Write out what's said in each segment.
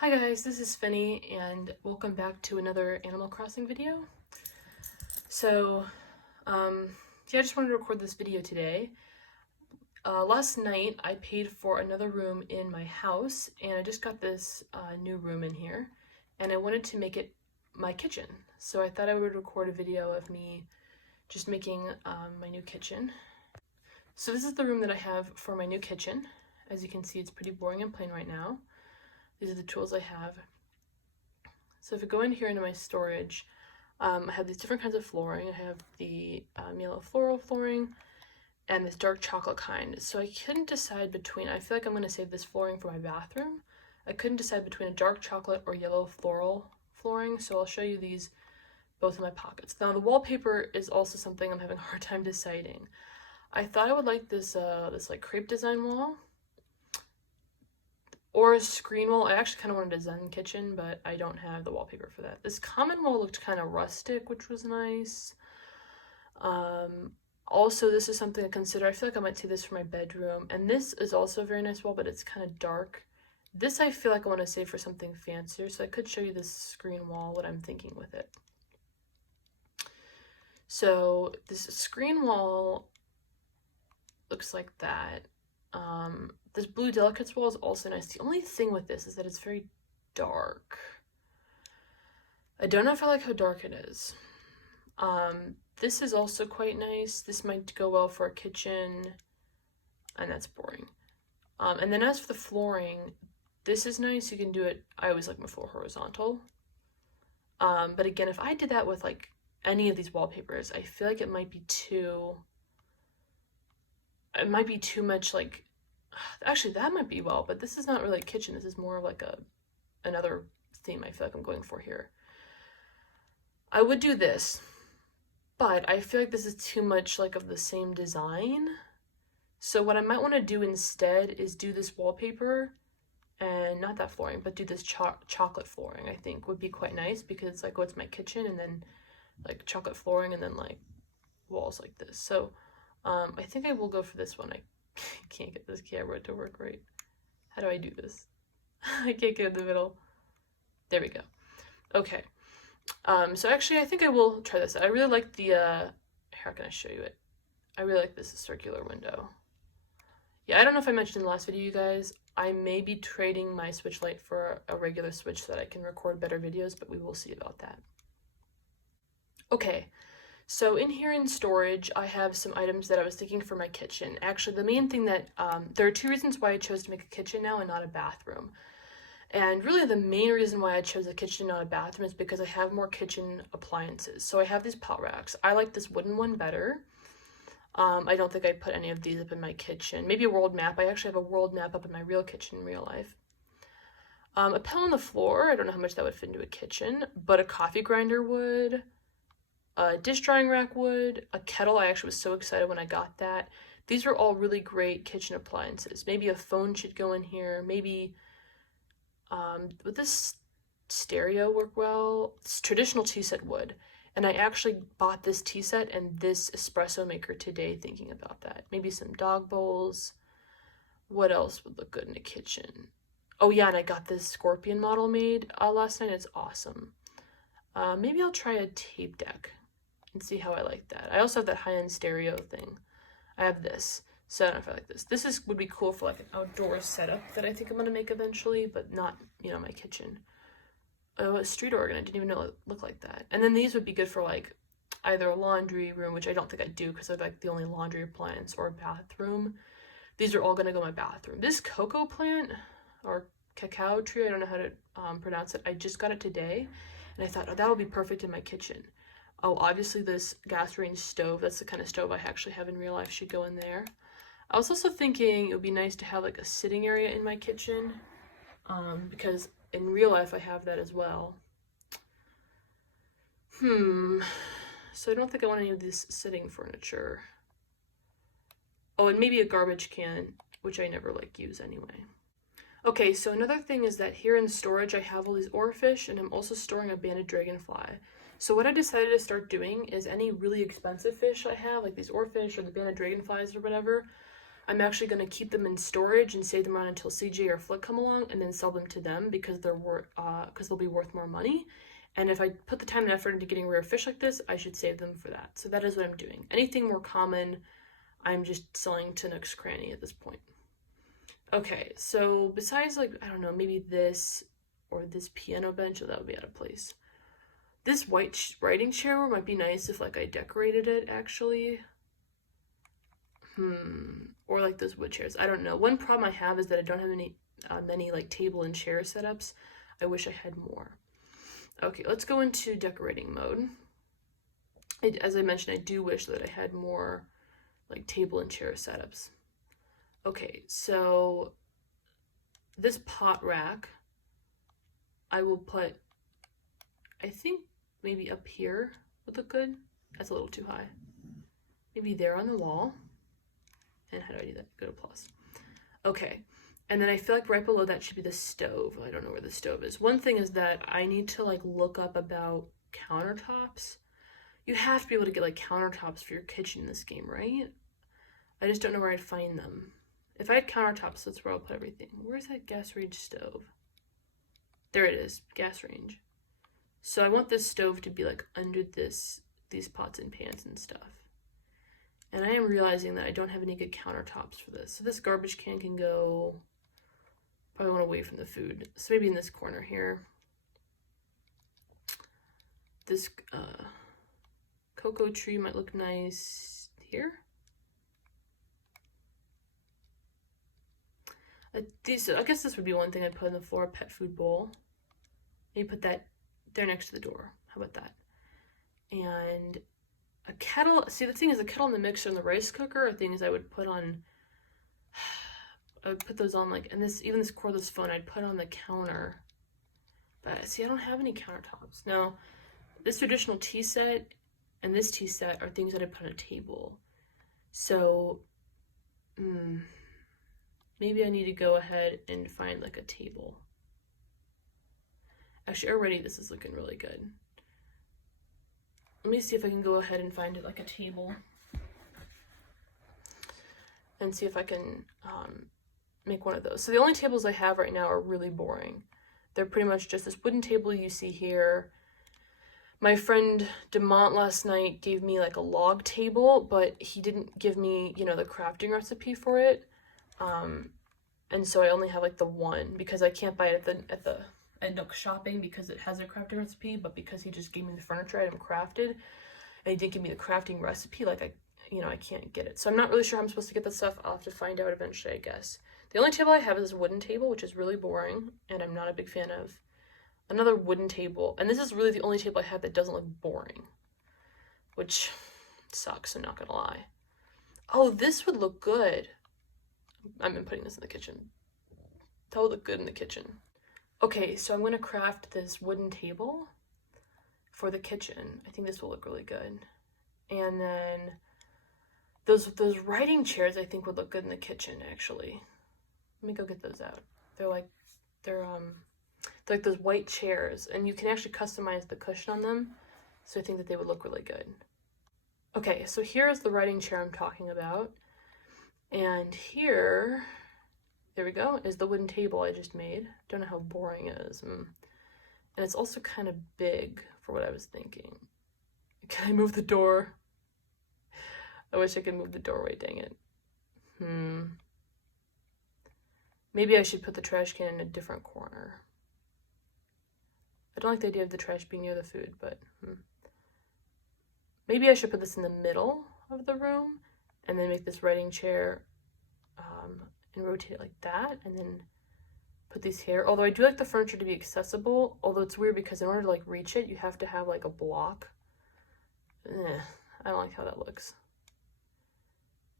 Hi guys, this is Finny and welcome back to another Animal Crossing video. So, I just wanted to record this video today. Last night I paid for another room in my house and I just got this new room in here and I wanted to make it my kitchen. So I thought I would record a video of me just making my new kitchen. So this is the room that I have for my new kitchen. As you can see, it's pretty boring and plain right now. These are the tools I have. So if I go in here into my storage, I have these different kinds of flooring. I have the yellow floral flooring and this dark chocolate kind. So I couldn't decide between, I feel like I'm going to save this flooring for my bathroom. I couldn't decide between a dark chocolate or yellow floral flooring, so I'll show you these both in my pockets. Now the wallpaper is also something I'm having a hard time deciding. I thought I would like this like crepe design wall or a screen wall. I actually kind of wanted a Zen kitchen, but I don't have the wallpaper for that. This common wall looked kind of rustic, which was nice. Also, this is something to consider. I feel like I might see this for my bedroom. And this is also a very nice wall, but it's kind of dark. This I feel like I want to save for something fancier, so I could show you this screen wall, what I'm thinking with it. So this screen wall looks like that. This blue delicates wall is also nice. The only thing with this is that it's very dark. I don't know if I like how dark it is. This is also quite nice. This might go well for a kitchen, and that's boring. And then as for the flooring, this is nice. You can do it. I always like my floor horizontal. But again, if I did that with like any of these wallpapers, I feel like it might be too much like, actually that might be well, but this is not really a kitchen. This is more of like another theme I feel like I'm going for here. I would do this, but I feel like this is too much like of the same design. So what I might want to do instead is do this wallpaper and not that flooring, but do this chocolate flooring. I think would be quite nice because it's like, oh, it's my kitchen, and then like chocolate flooring and then like walls like this. So I think I will go for this one. I can't get this camera to work right. How do I do this? I can't get in the middle. There we go. Okay. So actually I think I will try this. I really like the, how can I show you it? I really like this circular window. Yeah, I don't know if I mentioned in the last video, you guys, I may be trading my Switch Lite for a regular Switch so that I can record better videos, but we will see about that. Okay. So in here in storage, I have some items that I was thinking for my kitchen. Actually, the main thing that, there are two reasons why I chose to make a kitchen now and not a bathroom. And really the main reason why I chose a kitchen and not a bathroom is because I have more kitchen appliances. So I have these pot racks. I like this wooden one better. I don't think I'd put any of these up in my kitchen. Maybe a world map. I actually have a world map up in my real kitchen in real life. A pillow on the floor. I don't know how much that would fit into a kitchen, but a coffee grinder would. A dish drying rack would, a kettle. I actually was so excited when I got that. These are all really great kitchen appliances. Maybe a phone should go in here. Maybe, would this stereo work well? It's traditional tea set would. And I actually bought this tea set and this espresso maker today thinking about that. Maybe some dog bowls. What else would look good in a kitchen? Oh yeah, and I got this scorpion model made last night. It's awesome. Maybe I'll try a tape deck and see how I like that. I also have that high-end stereo thing. I have this, so I don't know if I like this. This would be cool for like an outdoor setup that I think I'm gonna make eventually, but not, you know, my kitchen. Oh, a street organ, I didn't even know it looked like that. And then these would be good for like either a laundry room, which I don't think I do because they're like the only laundry appliance, or a bathroom. These are all gonna go in my bathroom. This cocoa plant, or cacao tree, I don't know how to pronounce it. I just got it today, and I thought, oh, that would be perfect in my kitchen. Oh, obviously this gas range stove, that's the kind of stove I actually have in real life, should go in there. I was also thinking it would be nice to have like a sitting area in my kitchen, because in real life I have that as well. So I don't think I want any of this sitting furniture. Oh, and maybe a garbage can, which I never like use anyway. Okay, so another thing is that here in storage I have all these oarfish, and I'm also storing a banded dragonfly. So what I decided to start doing is any really expensive fish I have, like these oarfish or the banded dragonflies or whatever, I'm actually going to keep them in storage and save them around until CJ or Flick come along, and then sell them to them because they'll be worth more money. And if I put the time and effort into getting rare fish like this, I should save them for that. So that is what I'm doing. Anything more common, I'm just selling to Nook's Cranny at this point. Okay, so besides, like, I don't know, maybe this or this piano bench, that would be out of place. This white writing chair might be nice if, like, I decorated it, actually. Or, like, those wood chairs. I don't know. One problem I have is that I don't have many, like, table and chair setups. I wish I had more. Okay, let's go into decorating mode. As I mentioned, I do wish that I had more, like, table and chair setups. Okay, so this pot rack, I will put, I think maybe up here would look good. That's a little too high. Maybe there on the wall. And how do I do that? Go to plus. Okay, and then I feel like right below that should be the stove. I don't know where the stove is. One thing is that I need to, like, look up about countertops. You have to be able to get, like, countertops for your kitchen in this game, right? I just don't know where I'd find them. If I had countertops, that's where I'll put everything. Where's that gas range stove? There it is, gas range. So I want this stove to be, like, under these pots and pans and stuff. And I am realizing that I don't have any good countertops for this. So this garbage can go, probably want away from the food. So maybe in this corner here. This cocoa tree might look nice here. I guess this would be one thing I'd put on the floor, a pet food bowl. Maybe put that there next to the door. How about that? And a kettle. See, the thing is, the kettle and the mixer and the rice cooker are things I would put on. I would put those on, like, and even this cordless phone I'd put on the counter. But see, I don't have any countertops. Now, this traditional tea set and this tea set are things that I put on a table. So, maybe I need to go ahead and find, like, a table. Actually, already this is looking really good. Let me see if I can go ahead and find, like, a table. And see if I can make one of those. So the only tables I have right now are really boring. They're pretty much just this wooden table you see here. My friend DeMont last night gave me, like, a log table, but he didn't give me, you know, the crafting recipe for it. And so I only have, like, the one, because I can't buy it at Nook Shopping because it has a crafting recipe, but because he just gave me the furniture item crafted, and he didn't give me the crafting recipe, like, I can't get it. So I'm not really sure how I'm supposed to get that stuff. I'll have to find out eventually, I guess. The only table I have is this wooden table, which is really boring, and I'm not a big fan of. Another wooden table, and this is really the only table I have that doesn't look boring, which sucks, I'm not gonna lie. Oh, this would look good. I've been putting this in the kitchen. That would look good in the kitchen. Okay, so I'm gonna craft this wooden table for the kitchen. I think this will look really good. And then those writing chairs I think would look good in the kitchen, actually. Let me go get those out. They're like those white chairs, and you can actually customize the cushion on them, so I think that they would look really good. Okay, so here is the writing chair I'm talking about, and here, there we go, is the wooden table I just made. Don't know how boring it is. And it's also kind of big for what I was thinking. Can I move the door? I wish I could move the doorway, dang it. Maybe I should put the trash can in a different corner. I don't like the idea of the trash being near the food, but maybe I should put this in the middle of the room and then make this writing chair and rotate it like that, and then put these here. Although I do like the furniture to be accessible, although it's weird because in order to, like, reach it, you have to have, like, a block. I don't like how that looks.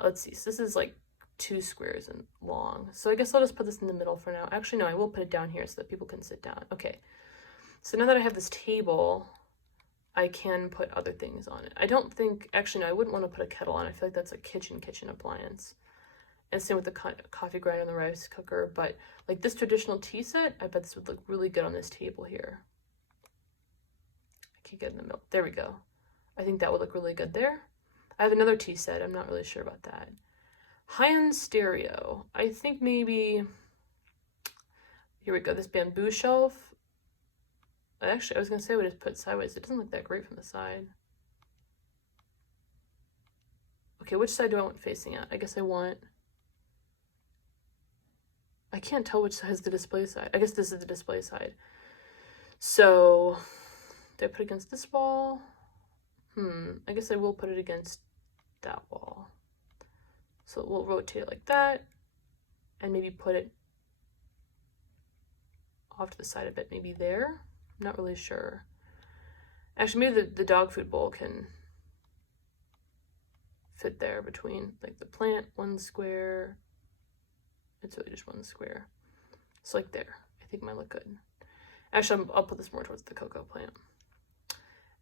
Let's see, so this is like 2 squares and long. So I guess I'll just put this in the middle for now. Actually, no, I will put it down here so that people can sit down. Okay, so now that I have this table, I can put other things on it. I don't think, actually, no, I wouldn't want to put a kettle on. I feel like that's a kitchen appliance. And same with the coffee grinder and the rice cooker. But like this traditional tea set, I bet this would look really good on this table here. I can get in the middle. There we go. I think that would look really good there. I have another tea set. I'm not really sure about that. High-end stereo. I think maybe, here we go, this bamboo shelf. Actually, I was gonna say I would just put it sideways. It doesn't look that great from the side. Okay, which side do I want facing at? I guess I can't tell which side is the display side. I guess this is the display side. So, do I put it against this wall? I guess I will put it against that wall. So we'll rotate it like that, and maybe put it off to the side a bit, maybe there. I'm not really sure. Actually, maybe the dog food bowl can fit there between like the plant, one square. It's really just one square. So like there, I think might look good. Actually, I'll put this more towards the cocoa plant.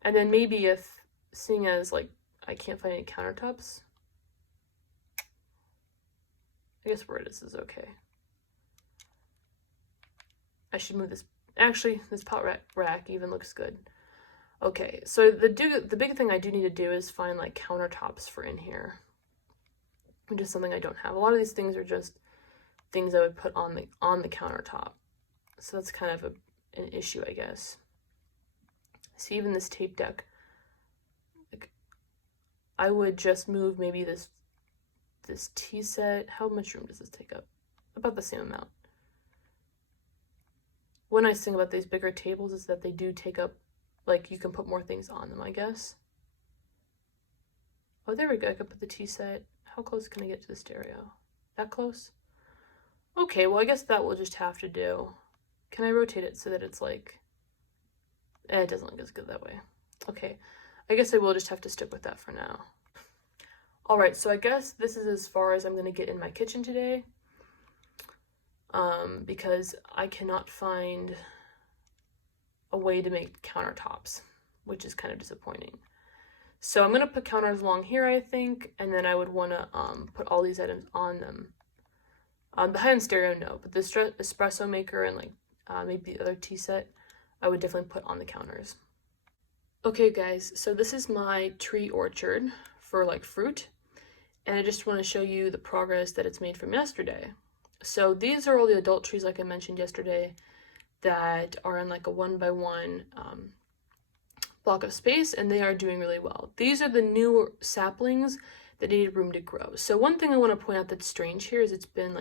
And then maybe if, seeing as like I can't find any countertops, I guess where it is okay. I should move this. Actually, this pot rack even looks good. Okay, so the big thing I do need to do is find like countertops for in here, which is something I don't have. A lot of these things are just things I would put on the countertop. So that's kind of an issue, I guess. See, even this tape deck, like, I would just move maybe this tea set. How much room does this take up? About the same amount. One nice thing about these bigger tables is that they do take up, like, you can put more things on them, I guess. Oh, there we go. I could put the tea set. How close can I get to the stereo? That close? Okay, well, I guess that will just have to do. Can I rotate it so that it's like, it doesn't look as good that way. Okay, I guess I will just have to stick with that for now. All right, so I guess this is as far as I'm gonna get in my kitchen today, because I cannot find a way to make countertops, which is kind of disappointing. So I'm gonna put counters along here, I think, and then I would wanna put all these items on them. The high-end stereo, no, but the espresso maker and like maybe the other tea set, I would definitely put on the counters. Okay guys, so this is my tree orchard for like fruit, and I just want to show you the progress that it's made from yesterday. So these are all the adult trees like I mentioned yesterday that are in like a 1x1 block of space, and they are doing really well. These are the new saplings that needed room to grow. So one thing I want to point out that's strange here is it's been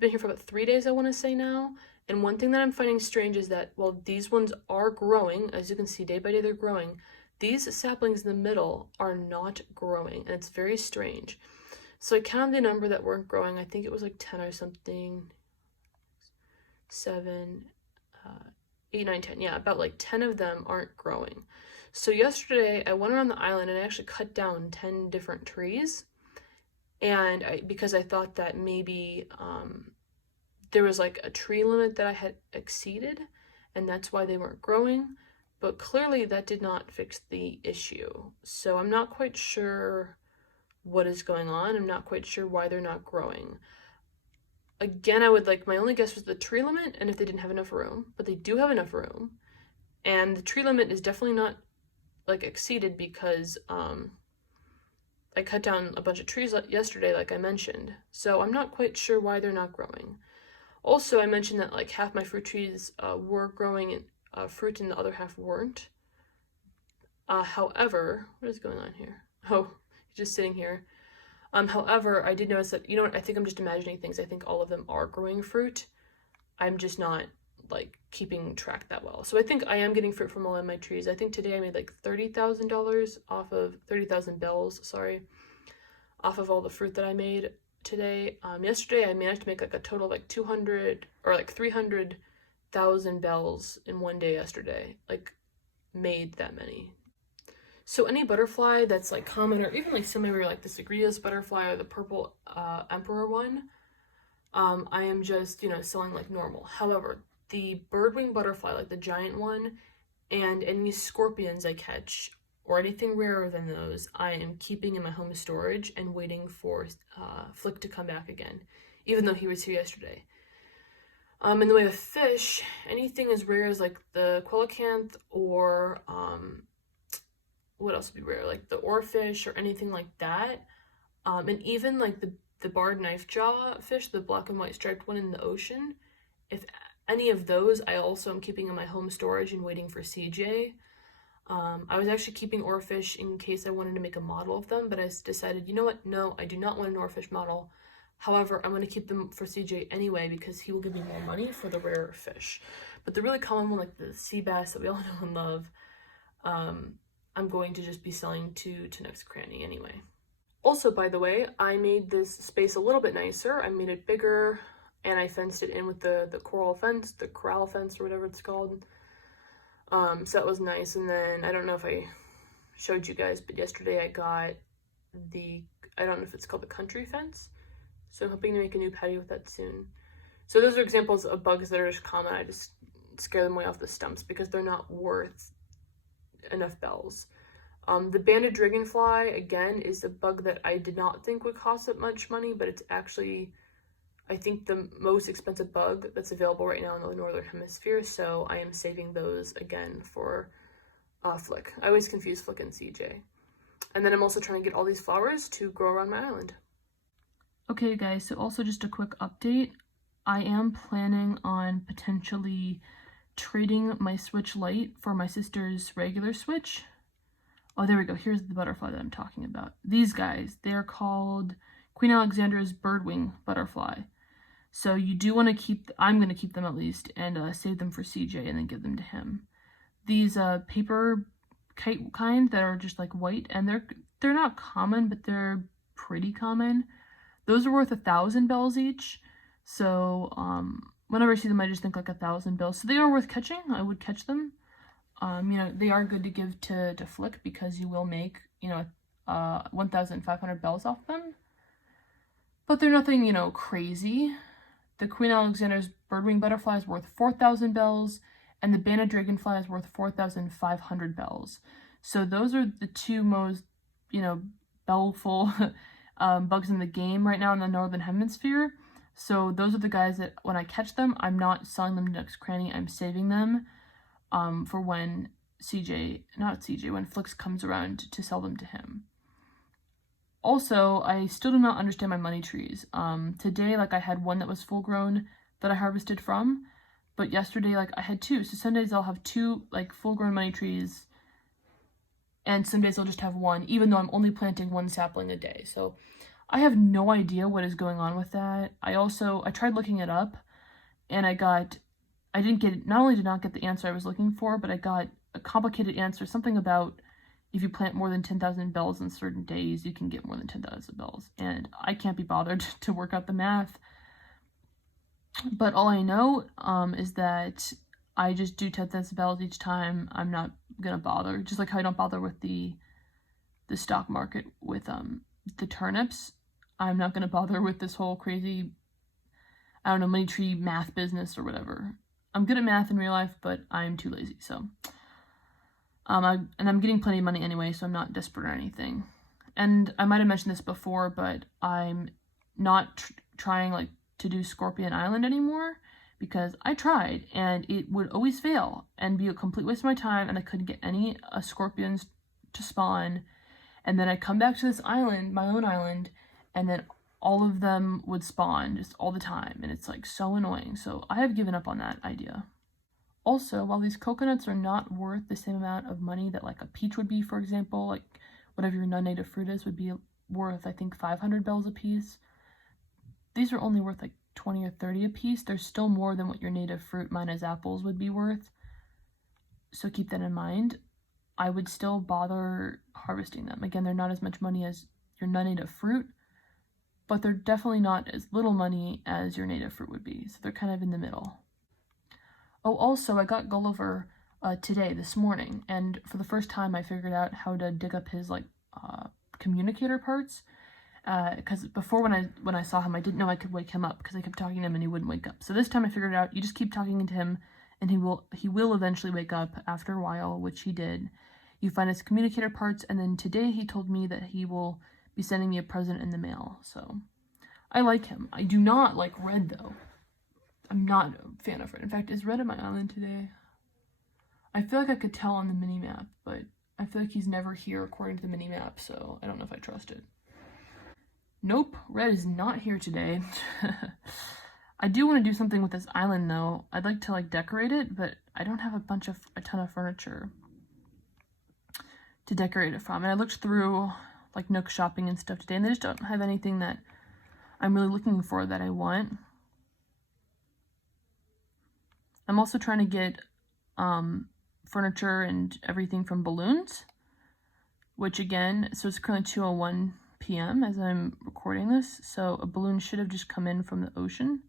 here for about 3 days, I want to say now. And one thing that I'm finding strange is that while these ones are growing, as you can see day by day they're growing, these saplings in the middle are not growing, and it's very strange. So I counted the number that weren't growing. I think it was like 10 or something. 7, 8, 9, 10. Yeah, about like 10 of them aren't growing. So yesterday I went around the island and I actually cut down 10 different trees. And because I thought that maybe there was like a tree limit that I had exceeded, and that's why they weren't growing. But clearly that did not fix the issue. So I'm not quite sure what is going on. I'm not quite sure why they're not growing. Again, I would like, my only guess was the tree limit and if they didn't have enough room, but they do have enough room. And the tree limit is definitely not like exceeded because I cut down a bunch of trees yesterday, like I mentioned. So I'm not quite sure why they're not growing. Also, I mentioned that like half my fruit trees were growing fruit and the other half weren't. However, what is going on here? Oh, he's just sitting here. However, I did notice that, you know what, I think I'm just imagining things. I think all of them are growing fruit. I'm just not like keeping track that well. So I think I am getting fruit from all of my trees. I think today I made like $30,000 off of 30,000 bells, sorry, off of all the fruit that I made today. Yesterday I managed to make like a total of like 200 or like 300,000 bells in one day yesterday. Like made that many. So any butterfly that's like common or even like similar, like the Sagria's butterfly or the purple emperor one, I am just, selling like normal. However, the birdwing butterfly, like the giant one, and any scorpions I catch or anything rarer than those, I am keeping in my home storage and waiting for Flick to come back again, even though he was here yesterday. In the way of fish, anything as rare as like the coelacanth or what else would be rare, like the oarfish or anything like that, and even like the barred knife jaw fish, the black and white striped one in the ocean. If any of those, I also am keeping in my home storage and waiting for CJ. I was actually keeping oarfish in case I wanted to make a model of them, but I decided, you know what, no, I do not want an oarfish model. However, I'm going to keep them for CJ anyway because he will give me more money for the rarer fish. But the really common one, like the sea bass that we all know and love, I'm going to just be selling to next cranny anyway. Also, by the way, I made this space a little bit nicer. I made it bigger, and I fenced it in with the corral fence, the corral fence, or whatever it's called. So that was nice. And then, I don't know if I showed you guys, but yesterday I got I don't know if it's called the country fence. So I'm hoping to make a new patio with that soon. So those are examples of bugs that are just common. I just scare them way off the stumps because they're not worth enough bells. The banded dragonfly, again, is a bug that I did not think would cost that much money, but it's actually, I think, the most expensive bug that's available right now in the Northern Hemisphere, so I am saving those again for Flick. I always confuse Flick and CJ. And then I'm also trying to get all these flowers to grow around my island. Okay, guys, so also just a quick update. I am planning on potentially trading my Switch Lite for my sister's regular Switch. Oh, there we go. Here's the butterfly that I'm talking about. These guys, they're called Queen Alexandra's birdwing butterfly. So you do want to keep, I'm going to keep them at least, and save them for CJ and then give them to him. These paper kite kind that are just like white, and they're not common, but they're pretty common. Those are worth 1,000 bells each. So whenever I see them, I just think like 1,000 bells. So they are worth catching. I would catch them. They are good to give to Flick because you will make, 1,500 bells off them. But they're nothing, crazy. The Queen Alexandra's birdwing butterfly is worth 4,000 bells, and the banded dragonfly is worth 4,500 bells. So those are the two most, bellful bugs in the game right now in the Northern Hemisphere. So those are the guys that when I catch them, I'm not selling them to next cranny. I'm saving them for when when Flix comes around to sell them to him. Also, I still do not understand my money trees. Today, I had one that was full grown that I harvested from, but yesterday, I had two. So some days I'll have two, full grown money trees, and some days I'll just have one, even though I'm only planting one sapling a day. So I have no idea what is going on with that. I tried looking it up, and not only did not get the answer I was looking for, but I got a complicated answer, something about if you plant more than 10,000 bells in certain days, you can get more than 10,000 bells. And I can't be bothered to work out the math. But all I know is that I just do 10,000 bells each time. I'm not going to bother. Just like how I don't bother with the stock market with the turnips. I'm not going to bother with this whole crazy, money tree math business or whatever. I'm good at math in real life, but I'm too lazy, so. I'm getting plenty of money anyway, so I'm not desperate or anything. And I might have mentioned this before, but I'm not trying, to do Scorpion Island anymore, because I tried, and it would always fail, and be a complete waste of my time, and I couldn't get any scorpions to spawn, and then I'd come back to this island, my own island, and then all of them would spawn just all the time, and it's so annoying. So I have given up on that idea. Also, while these coconuts are not worth the same amount of money that a peach would be, for example, whatever your non-native fruit is would be worth, I think, 500 bells a piece. These are only worth 20 or 30 a piece. They're still more than what your native fruit minus apples would be worth. So keep that in mind. I would still bother harvesting them. Again, they're not as much money as your non-native fruit, but they're definitely not as little money as your native fruit would be. So they're kind of in the middle. Oh, also, I got Gulliver this morning, and for the first time I figured out how to dig up his communicator parts. Because before when I saw him, I didn't know I could wake him up because I kept talking to him and he wouldn't wake up. So this time I figured out you just keep talking to him and he will eventually wake up after a while, which he did. You find his communicator parts, and then today he told me that he will be sending me a present in the mail. So I like him. I do not like Red though. I'm not a fan of Red. In fact, is Red at my island today? I feel like I could tell on the mini-map, but I feel like he's never here according to the mini-map, so I don't know if I trust it. Nope, red is not here today. I do want to do something with this island though. I'd like to like decorate it, but I don't have a ton of furniture to decorate it from. And I looked through like Nook shopping and stuff today, and they just don't have anything that I'm really looking for that I want. I'm also trying to get furniture and everything from balloons, which again, so it's currently 2:01 p.m. as I'm recording this, so a balloon should have just come in from the ocean.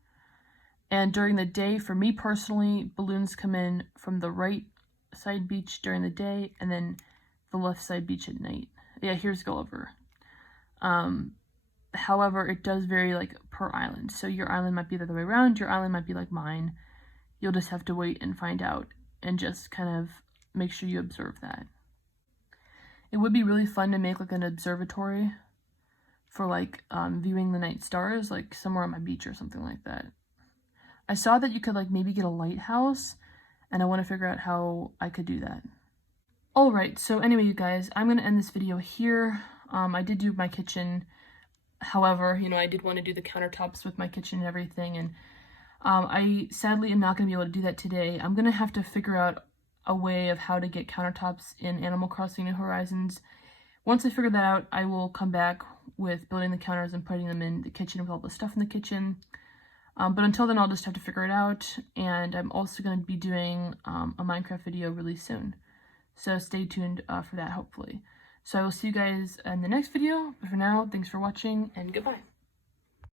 And during the day, for me personally, balloons come in from the right side beach during the day, and then the left side beach at night. Yeah, here's Gulliver. However, it does vary like per island. So your island might be the other way around, your island might be like mine. You'll just have to wait and find out and just kind of make sure you observe that. It would be really fun to make like an observatory for like viewing the night stars, like somewhere on my beach or something like that. I saw that you could like maybe get a lighthouse, and I want to figure out how I could do that. Alright, so anyway, you guys, I'm going to end this video here. I did do my kitchen. However, you know, I did want to do the countertops with my kitchen and everything, and I sadly am not going to be able to do that today. I'm going to have to figure out a way of how to get countertops in Animal Crossing New Horizons. Once I figure that out, I will come back with building the counters and putting them in the kitchen with all the stuff in the kitchen. But until then, I'll just have to figure it out, and I'm also going to be doing a Minecraft video really soon. So stay tuned for that, hopefully. So I will see you guys in the next video, but for now, thanks for watching, and goodbye.